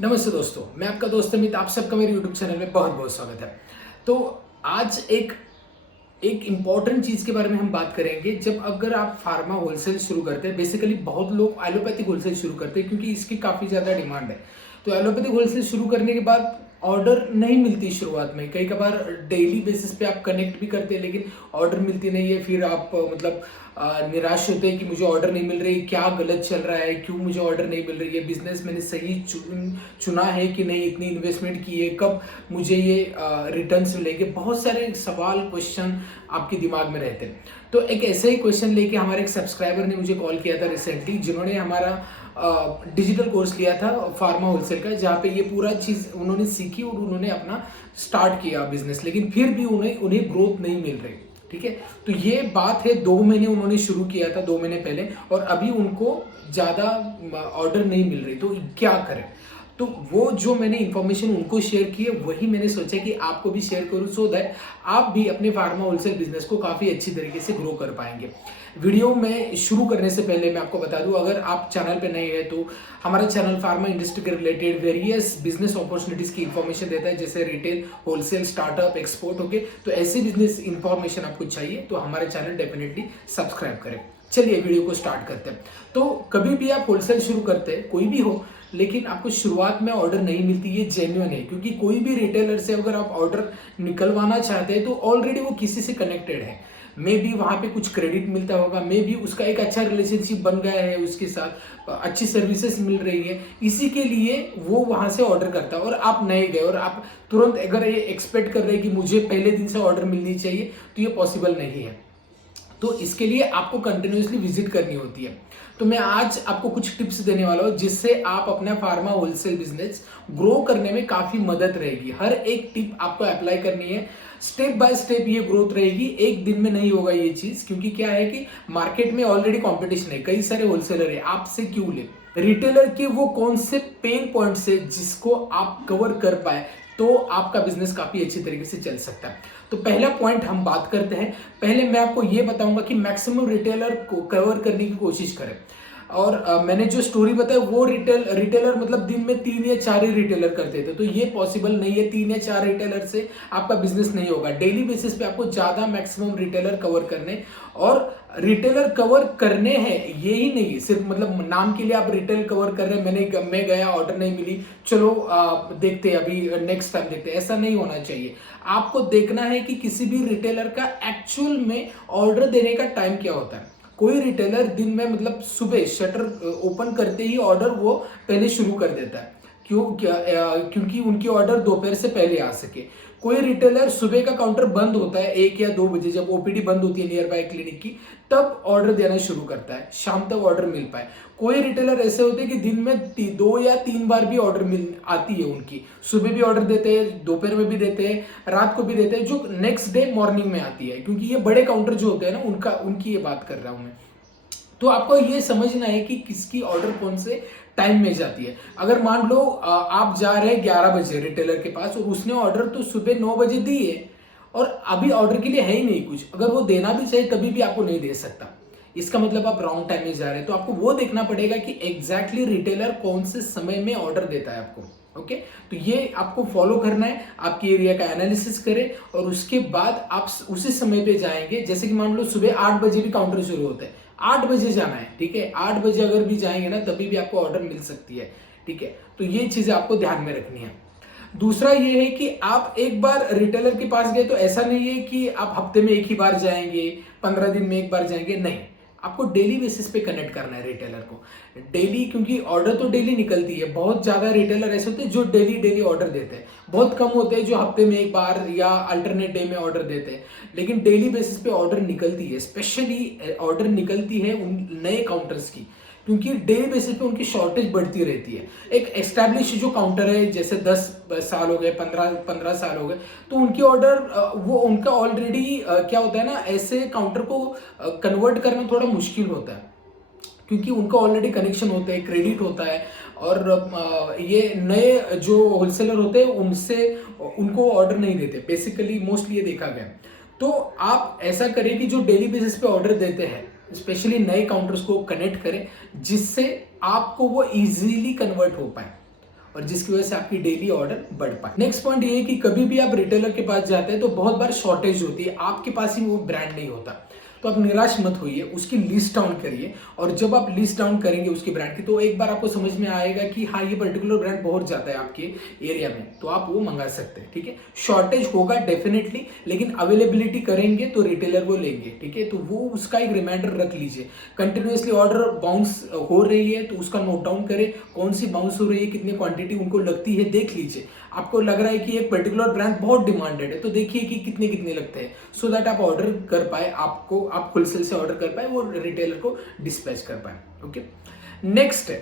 नमस्ते दोस्तों, मैं आपका दोस्त अमित। आप सबका मेरे यूट्यूब चैनल में बहुत बहुत स्वागत है। तो आज एक एक इम्पॉर्टेंट चीज़ के बारे में हम बात करेंगे। जब अगर आप फार्मा होलसेल शुरू करते हैं, बेसिकली बहुत लोग एलोपैथिक होलसेल शुरू करते हैं क्योंकि इसकी काफ़ी ज़्यादा डिमांड है। तो एलोपैथिक होलसेल शुरू करने के बाद ऑर्डर नहीं मिलती शुरुआत में। कई कभार डेली बेसिस पे आप कनेक्ट भी करते हैं लेकिन ऑर्डर मिलती नहीं है। फिर आप निराश होते हैं कि मुझे ऑर्डर नहीं मिल रही, क्या गलत चल रहा है, क्यों मुझे ऑर्डर नहीं मिल रही है, बिजनेस मैंने सही चुना है कि नहीं, इतनी इन्वेस्टमेंट की है, कब मुझे ये रिटर्न्स मिलेंगे। बहुत सारे सवाल क्वेश्चन आपके दिमाग में रहते हैं। तो एक ऐसे ही क्वेश्चन लेके हमारे एक सब्सक्राइबर ने मुझे कॉल किया था रिसेंटली, जिन्होंने हमारा डिजिटल कोर्स लिया था फार्मा होलसेल का, जहाँ पे ये पूरा चीज़ उन्होंने सीखी और उन्होंने अपना स्टार्ट किया बिजनेस, लेकिन फिर भी उन्हें ग्रोथ नहीं मिल रही। ठीक है, तो ये बात है 2 महीने उन्होंने शुरू किया था, 2 महीने पहले, और अभी उनको ज़्यादा ऑर्डर नहीं मिल रही। तो क्या करें? तो वो जो मैंने इन्फॉर्मेशन उनको शेयर की है वही मैंने सोचा कि आपको भी शेयर करूँ, सो दैट आप भी अपने फार्मा होलसेल बिजनेस को काफ़ी अच्छी तरीके से ग्रो कर पाएंगे। वीडियो में शुरू करने से पहले मैं आपको बता दूं, अगर आप चैनल पे नए हैं तो हमारा चैनल फार्मा इंडस्ट्री के रिलेटेड वेरियस बिजनेस अपॉर्चुनिटीज की इन्फॉर्मेशन देता है, जैसे retail, wholesale, startup, export. Okay, तो ऐसी बिजनेस इन्फॉर्मेशन आपको चाहिए तो हमारे चैनल डेफिनेटली सब्सक्राइब करें। चलिए वीडियो को स्टार्ट करते हैं। तो कभी भी आप होलसेल शुरू करते हैं, कोई भी हो, लेकिन आपको शुरुआत में ऑर्डर नहीं मिलती, ये जेन्युइन है। क्योंकि कोई भी रिटेलर से अगर आप ऑर्डर निकलवाना चाहते हैं तो ऑलरेडी वो किसी से कनेक्टेड है। मे बी वहाँ पे कुछ क्रेडिट मिलता होगा, मे बी उसका एक अच्छा रिलेशनशिप बन गया है, उसके साथ अच्छी सर्विसेज मिल रही है, इसी के लिए वो वहाँ से ऑर्डर करता है। और आप नए गए और आप तुरंत अगर ये एक्सपेक्ट कर रहे हैं कि मुझे पहले दिन से ऑर्डर मिलनी चाहिए, तो ये पॉसिबल नहीं है। तो इसके लिए आपको कंटिन्यूसली विजिट करनी होती है। तो मैं आज आपको कुछ टिप्स देने वाला हूं जिससे आप अपना फार्मा होलसेल बिजनेस ग्रो करने में काफी मदद रहेगी। हर एक टिप आपको अप्लाई करनी है, स्टेप बाय स्टेप ये ग्रोथ रहेगी। एक दिन में नहीं होगा ये चीज, क्योंकि क्या है कि मार्केट में ऑलरेडी कंपटीशन है, कई सारे होलसेलर है, आपसे क्यों ले। रिटेलर के वो कौन से पेन पॉइंट्स है जिसको आप कवर कर पाए, तो आपका बिजनेस काफी अच्छी तरीके से चल सकता है। तो पहला पॉइंट हम बात करते हैं। पहले मैं आपको ये बताऊंगा कि मैक्सिमम रिटेलर को कवर करने की कोशिश करें। और मैंने जो स्टोरी बताई वो रिटेलर मतलब दिन में 3 या 4 ही रिटेलर करते थे, तो ये पॉसिबल नहीं है। 3 या 4 रिटेलर से आपका बिजनेस नहीं होगा। डेली बेसिस पे आपको ज्यादा मैक्सिमम रिटेलर कवर करने, और रिटेलर कवर करने हैं यही नहीं सिर्फ मतलब नाम के लिए आप रिटेल कवर कर रहे हैं, मैं गया, ऑर्डर नहीं मिली, चलो देखते हैं, अभी नेक्स्ट टाइम देखते हैं, ऐसा नहीं होना चाहिए। आपको देखना है कि किसी भी रिटेलर का एक्चुअल में ऑर्डर देने का टाइम क्या होता है। कोई रिटेलर दिन में मतलब सुबह शटर ओपन करते ही ऑर्डर वो पहले शुरू कर देता है, क्योंकि उनकी ऑर्डर दोपहर से पहले आ सके। कोई रिटेलर सुबह का काउंटर बंद होता है 1 या 2 बजे, जब ओपीडी बंद होती है नियर बाय क्लिनिक की, तब ऑर्डर देना शुरू करता है, शाम तक ऑर्डर मिल पाए। कोई रिटेलर ऐसे होते हैं कि दिन में 2 या 3 बार भी ऑर्डर मिल आती है उनकी, सुबह भी ऑर्डर देते हैं, दोपहर में भी देते हैं, रात को भी देते हैं, जो नेक्स्ट डे मॉर्निंग में आती है। क्योंकि ये बड़े काउंटर जो होते हैं ना, उनकी ये बात कर रहा हूं मैं। तो आपको ये समझना है कि किसकी ऑर्डर कौन से टाइम में जाती है। अगर मान लो आप जा रहे हैं 11 बजे रिटेलर के पास, और उसने ऑर्डर तो सुबह 9 बजे दी है, और अभी ऑर्डर के लिए है ही नहीं कुछ, अगर वो देना भी चाहिए तभी भी आपको नहीं दे सकता, इसका मतलब आप रॉन्ग टाइम में जा रहे हैं। तो आपको वो देखना पड़ेगा कि एग्जैक्टली रिटेलर कौन से समय में ऑर्डर देता है आपको। ओके, तो ये आपको फॉलो करना है, आपकी एरिया का एनालिसिस करें, और उसके बाद आप उसी समय पे जाएंगे। जैसे कि मान लो सुबह 8 बजे भी काउंटर शुरू होता है, 8 बजे जाना है, ठीक है, 8 बजे अगर भी जाएंगे ना, तभी भी आपको ऑर्डर मिल सकती है। ठीक है, तो ये चीजें आपको ध्यान में रखनी है। दूसरा ये है कि आप एक बार रिटेलर के पास गए तो ऐसा नहीं है कि आप हफ्ते में एक ही बार जाएंगे, 15 दिन में एक बार जाएंगे, नहीं। आपको डेली बेसिस पे कनेक्ट करना है रिटेलर को, डेली, क्योंकि ऑर्डर तो डेली निकलती है। बहुत ज्यादा रिटेलर ऐसे होते हैं जो डेली डेली ऑर्डर देते हैं, बहुत कम होते हैं जो हफ्ते में एक बार या अल्टरनेट डे में ऑर्डर देते हैं, लेकिन डेली बेसिस पे ऑर्डर निकलती है। स्पेशली ऑर्डर निकलती है उन नए काउंटर्स की, क्योंकि डेली बेसिस पे उनकी शॉर्टेज बढ़ती रहती है। एक एस्टैब्लिश जो काउंटर है, जैसे 10 साल हो गए, 15 साल हो गए, तो उनकी ऑर्डर वो उनका ऑलरेडी क्या होता है ना, ऐसे काउंटर को कन्वर्ट करना थोड़ा मुश्किल होता है, क्योंकि उनका ऑलरेडी कनेक्शन होता है, क्रेडिट होता है। और ये नए जो होलसेलर होते हैं उनसे उनको ऑर्डर नहीं देते, बेसिकली मोस्टली ये देखा गया। तो आप ऐसा करें कि जो डेली बेसिस पे ऑर्डर देते हैं, स्पेशली नए काउंटर्स को कनेक्ट करें, जिससे आपको वो इजीली कन्वर्ट हो पाए। और जिसकी वजह से आपकी डेली ऑर्डर बढ़ पाए। नेक्स्ट पॉइंट ये है कि कभी भी आप रिटेलर के पास जाते हैं तो बहुत बार शॉर्टेज होती है, आपके पास ही वो ब्रांड नहीं होता, तो आप निराश मत होइए, उसकी लिस्ट डाउन करिए। और जब आप लिस्ट डाउन करेंगे उसकी ब्रांड की, तो एक बार आपको समझ में आएगा कि हाँ ये पर्टिकुलर ब्रांड बहुत जाता है आपके एरिया में, तो आप वो मंगा सकते हैं। ठीक है, शॉर्टेज होगा डेफिनेटली, लेकिन अवेलेबिलिटी करेंगे तो रिटेलर वो लेंगे। ठीक है, तो वो उसका एक रिमाइंडर रख लीजिए। कंटिन्यूसली ऑर्डर बाउंस हो रही है तो उसका नोट डाउन करें, कौन सी बाउंस हो रही है, कितनी क्वांटिटी उनको लगती है देख लीजिए। आपको लग रहा है कि एक पर्टिकुलर ब्रांड बहुत डिमांडेड है, तो देखिए कि कितने कितने लगते हैं, सो दैट आप ऑर्डर कर पाए, आप होलसेल से ऑर्डर कर पाए, वो रिटेलर को डिस्पैच कर पाए। ओके, नेक्स्ट है,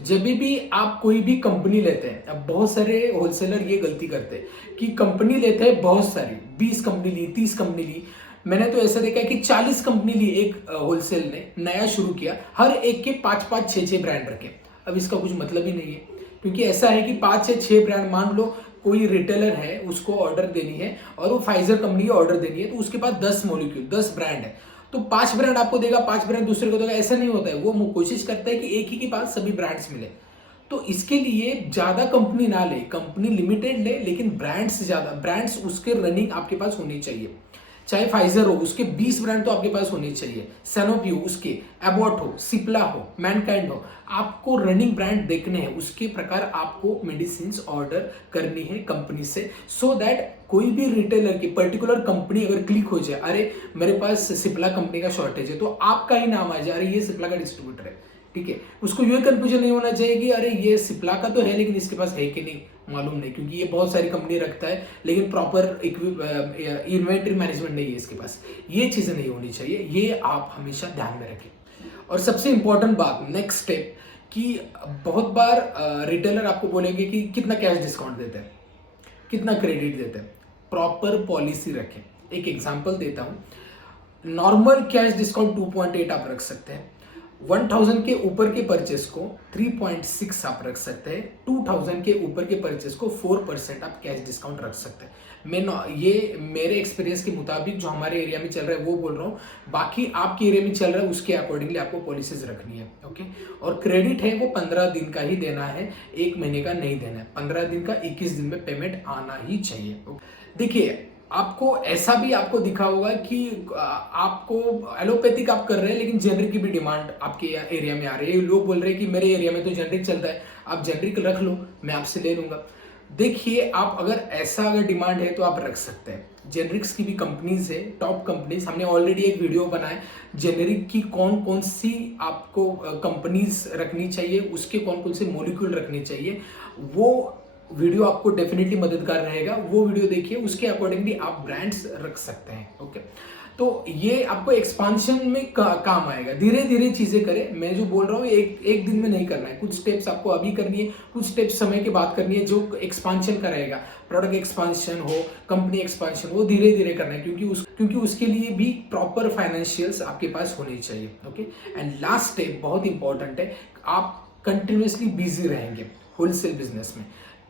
जब भी आप कोई भी कंपनी लेते हैं, अब बहुत सारे होलसेलर ये गलती करते हैं कि कंपनी लेते हैं बहुत सारी, 20 कंपनी ली, 30 कंपनी ली। मैंने तो ऐसा देखा है कि 40 कंपनी ली एक होलसेल ने, नया शुरू किया, हर एक के 5-5, 6-6 ब्रांड रखे। अब इसका कुछ मतलब ही नहीं है, क्योंकि ऐसा है कि 5 से 6 ब्रांड, मान लो कोई रिटेलर है, उसको ऑर्डर देनी है और वो फाइजर कंपनी की ऑर्डर देनी है, तो उसके पास 10 मॉलिक्यूल, 10 ब्रांड है, तो 5 ब्रांड आपको देगा, 5 ब्रांड दूसरे को देगा, ऐसा नहीं होता है। वो कोशिश करता है कि एक ही के पास सभी ब्रांड्स मिले। तो इसके लिए ज्यादा कंपनी ना ले, कंपनी लिमिटेड ले, लेकिन ब्रांड्स ज्यादा, ब्रांड्स उसके रनिंग आपके पास होनी चाहिए। चाहे फाइजर हो, उसके 20 ब्रांड तो आपके पास होने चाहिए, सैनोपी हो, उसके एबॉट हो, सिप्ला हो, मैनकाइंड हो, आपको रनिंग ब्रांड देखने हैं, उसके प्रकार आपको मेडिसिन ऑर्डर करनी है कंपनी से, सो दैट कोई भी रिटेलर की पर्टिकुलर कंपनी अगर क्लिक हो जाए, अरे मेरे पास सिप्ला कंपनी का शॉर्टेज है, तो आपका ही नाम आ जाए, अरे ये सिप्ला का डिस्ट्रीब्यूटर है। ठीक है, उसको ये कंफ्यूजन नहीं होना चाहिए कि अरे ये सिप्ला का तो है लेकिन इसके पास है कि नहीं मालूम नहीं, क्योंकि ये बहुत सारी कंपनी रखता है लेकिन प्रॉपर इन्वेंट्री मैनेजमेंट नहीं है इसके पास। ये चीजें नहीं होनी चाहिए, ये आप हमेशा ध्यान में रखें। और सबसे इंपॉर्टेंट बात, नेक्स्ट स्टेप, कि बहुत बार रिटेलर आपको बोलेंगे कि कितना कैश डिस्काउंट देते हैं, कितना क्रेडिट देते हैं, प्रॉपर पॉलिसी रखें। एक एग्जांपल देता हूं, नॉर्मल कैश डिस्काउंट 2.8 आप रख सकते हैं, 1000 के ऊपर के परचेस को 3.6 आप रख सकते हैं, 2000 के ऊपर के परचेस को 4% आप कैश डिस्काउंट रख सकते हैं। ये मेरे एक्सपीरियंस के मुताबिक जो हमारे एरिया में चल रहा है वो बोल रहा हूँ, बाकी आपके एरिया में चल रहा है उसके अकॉर्डिंगली आपको पॉलिसीज रखनी है। ओके, और क्रेडिट है वो 15 दिन का ही देना है, 1 महीने का नहीं देना है, 15 दिन का 21 दिन में पेमेंट आना ही चाहिए। देखिए, आपको ऐसा भी आपको दिखा होगा कि आपको एलोपैथिक आप कर रहे हैं लेकिन जेनरिक की भी डिमांड आपके एरिया में आ रही है। लोग बोल रहे हैं कि मेरे एरिया में तो जेनरिक चलता है, आप जेनरिक रख लो, मैं आपसे ले लूंगा। देखिए, आप अगर ऐसा डिमांड है तो आप रख सकते हैं। जेनरिक्स की भी कंपनीज है, टॉप कंपनीज, हमने ऑलरेडी एक वीडियो बनाया जेनरिक की कौन कौन सी आपको कंपनीज रखनी चाहिए, उसके कौन कौन से मॉलिक्यूल रखने चाहिए, वो वीडियो आपको डेफिनेटली मददगार रहेगा। वो वीडियो देखिए, उसके अकॉर्डिंगली आप ब्रांड्स रख सकते हैं। ओके, तो ये आपको एक्सपांशन में काम आएगा। धीरे धीरे चीजें करें, मैं जो बोल रहा हूँ एक दिन में नहीं करना है, कुछ स्टेप्स आपको अभी करनी है, कुछ स्टेप्स समय के बाद करनी है। जो एक्सपांशन का रहेगा, प्रोडक्ट एक्सपांशन हो, कंपनी एक्सपांशन, वो धीरे धीरे करना है, क्योंकि उसके लिए भी प्रॉपर फाइनेंशियल्स आपके पास होने चाहिए। ओके, एंड लास्ट स्टेप बहुत इंपॉर्टेंट है, आप कंटिन्यूसली बिजी रहेंगे होलसेल बिजनेस में,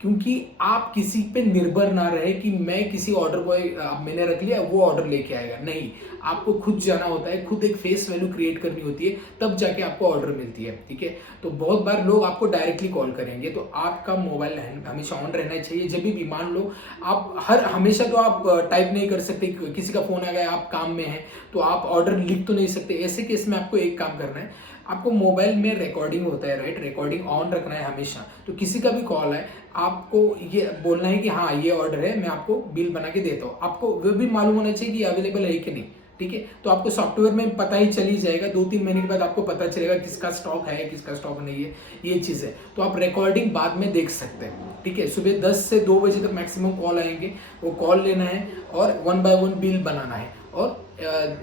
क्योंकि आप किसी पे निर्भर ना रहे कि मैं किसी ऑर्डर बॉय मैंने रख लिया वो ऑर्डर लेके आएगा, नहीं, आपको खुद जाना होता है, खुद एक फेस वैल्यू क्रिएट करनी होती है, तब जाके आपको ऑर्डर मिलती है। ठीक है, तो बहुत बार लोग आपको डायरेक्टली कॉल करेंगे, तो आपका मोबाइल हमेशा ऑन रहना चाहिए। जब भी मान लो आप हमेशा तो आप टाइप नहीं कर सकते, किसी का फोन आ गया, आप काम में है तो आप ऑर्डर लिख तो नहीं सकते। ऐसे केस में आपको एक काम करना है, आपको मोबाइल में रिकॉर्डिंग होता है, राइट, रिकॉर्डिंग ऑन रखना है हमेशा। तो किसी का भी कॉल है, आपको ये बोलना है कि हाँ ये ऑर्डर है, मैं आपको बिल बना के देता हूँ। आपको वो भी मालूम होना चाहिए कि अवेलेबल है कि नहीं। ठीक है, तो आपको सॉफ्टवेयर में पता ही चल ही जाएगा, 2-3 महीने के बाद आपको पता चलेगा किसका स्टॉक है, किसका स्टॉक नहीं है, ये चीज़ है। तो आप रिकॉर्डिंग बाद में देख सकते हैं। ठीक है, सुबह 10 से 2 बजे तक मैक्सिमम कॉल आएंगे, वो कॉल लेना है और 1 बाय 1 बिल बनाना है और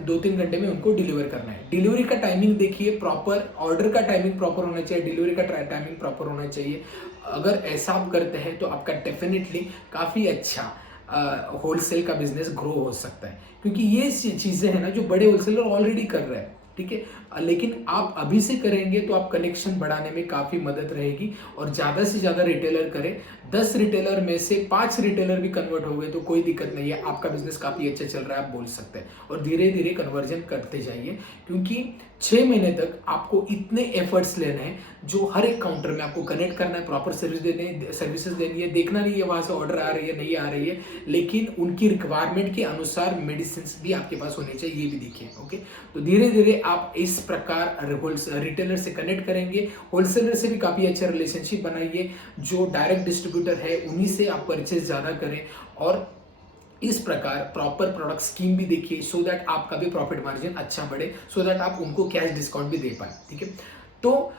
2-3 घंटे में उनको डिलीवर करना है। डिलीवरी का टाइमिंग देखिए, प्रॉपर ऑर्डर का टाइमिंग प्रॉपर होना चाहिए, डिलीवरी का टाइमिंग प्रॉपर होना चाहिए। अगर ऐसा आप करते हैं तो आपका डेफिनेटली काफ़ी अच्छा होलसेल का बिजनेस ग्रो हो सकता है, क्योंकि ये चीज़ें हैं ना जो बड़े होलसेलर ऑलरेडी कर रहे हैं। ठीक है। लेकिन आप अभी से करेंगे तो आप कनेक्शन बढ़ाने में काफ़ी मदद रहेगी और ज़्यादा से ज़्यादा रिटेलर करें। 10 रिटेलर में से 5 रिटेलर भी कन्वर्ट हो गए तो कोई दिक्कत नहीं है, आपका बिजनेस काफ़ी अच्छा चल रहा है, आप बोल सकते हैं। और धीरे धीरे कन्वर्जन करते जाइए, क्योंकि 6 महीने तक आपको इतने एफर्ट्स लेने हैं जो हर एक काउंटर में आपको कनेक्ट करना है, प्रॉपर सर्विसेज देनी है, देखना नहीं है वहाँ से ऑर्डर आ रही है नहीं आ रही है, लेकिन उनकी रिक्वायरमेंट के अनुसार मेडिसिन भी आपके पास होने चाहिए, ये भी देखिए। ओके, तो धीरे धीरे आप इस प्रकार रिटेलर से कनेक्ट करेंगे, होलसेलर से भी काफ़ी अच्छा रिलेशनशिप बनाइए, जो डायरेक्ट डिस्ट्रीब्यूटर है उन्हीं से आप परचेज ज़्यादा करें, और इस प्रकार प्रॉपर प्रोडक्ट स्कीम भी देखिए, सो दैट आपका भी प्रॉफिट मार्जिन अच्छा बढ़े, सो दैट आप उनको कैश डिस्काउंट भी दे पाए। ठीक है, तो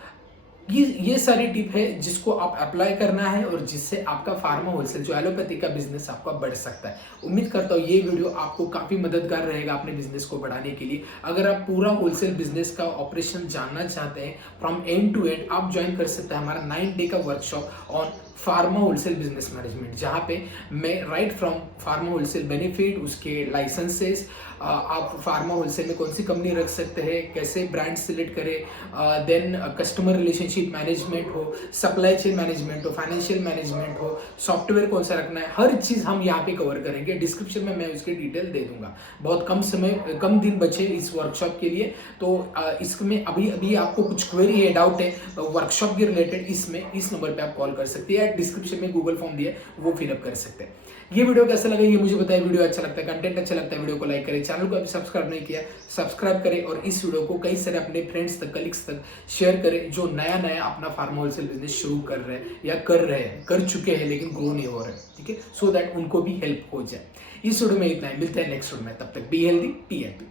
ये सारी टिप है जिसको आप अप्लाई करना है और जिससे आपका फार्मा होलसेल जो एलोपैथी का बिजनेस आपका बढ़ सकता है। उम्मीद करता हूँ ये वीडियो आपको काफ़ी मददगार रहेगा अपने बिजनेस को बढ़ाने के लिए। अगर आप पूरा होलसेल बिजनेस का ऑपरेशन जानना चाहते हैं फ्रॉम एंड टू एंड, आप ज्वाइन कर सकते हैं हमारा 9 डे का workshop on pharma wholesale business management, जहाँ पे मैं right from pharma wholesale benefit, उसके लाइसेंसेस, आप फार्मा होलसेल में कौन सी कंपनी रख सकते हैं, कैसे ब्रांड सिलेक्ट करें, देन कस्टमर रिलेशनशिप मैनेजमेंट हो, सप्लाई चेन मैनेजमेंट हो, फाइनेंशियल मैनेजमेंट हो, सॉफ्टवेयर कौन सा रखना है, हर चीज़ हम यहाँ पे कवर करेंगे। डिस्क्रिप्शन में मैं उसकी डिटेल दे दूंगा। बहुत कम दिन बचे इस वर्कशॉप के लिए, तो इसमें अभी आपको कुछ क्वेरी है, डाउट है वर्कशॉप के रिलेटेड, इसमें इस नंबर पे आप कॉल कर सकते हैं, डिस्क्रिप्शन में गूगल फॉर्म दिया है वो फिलअप कर सकते हैं। ये वीडियो कैसा लगा ये मुझे बताइए, वीडियो अच्छा लगता है, कंटेंट अच्छा लगता है, वीडियो को लाइक करें, चैनल को अभी सब्सक्राइब नहीं किया सब्सक्राइब करें, और इस वीडियो को कई सारे अपने फ्रेंड्स तक, कलीग्स तक शेयर करें जो नया अपना फार्मा होलसेल बिजनेस शुरू कर रहे हैं या कर चुके हैं लेकिन ग्रो नहीं हो रहे। ठीक है, सो दैट उनको भी हेल्प हो जाए। इस वीडियो में इतना ही, मिलते हैं नेक्स्ट वीडियो में, तब तक बी हेल्दी बी हैप्पी।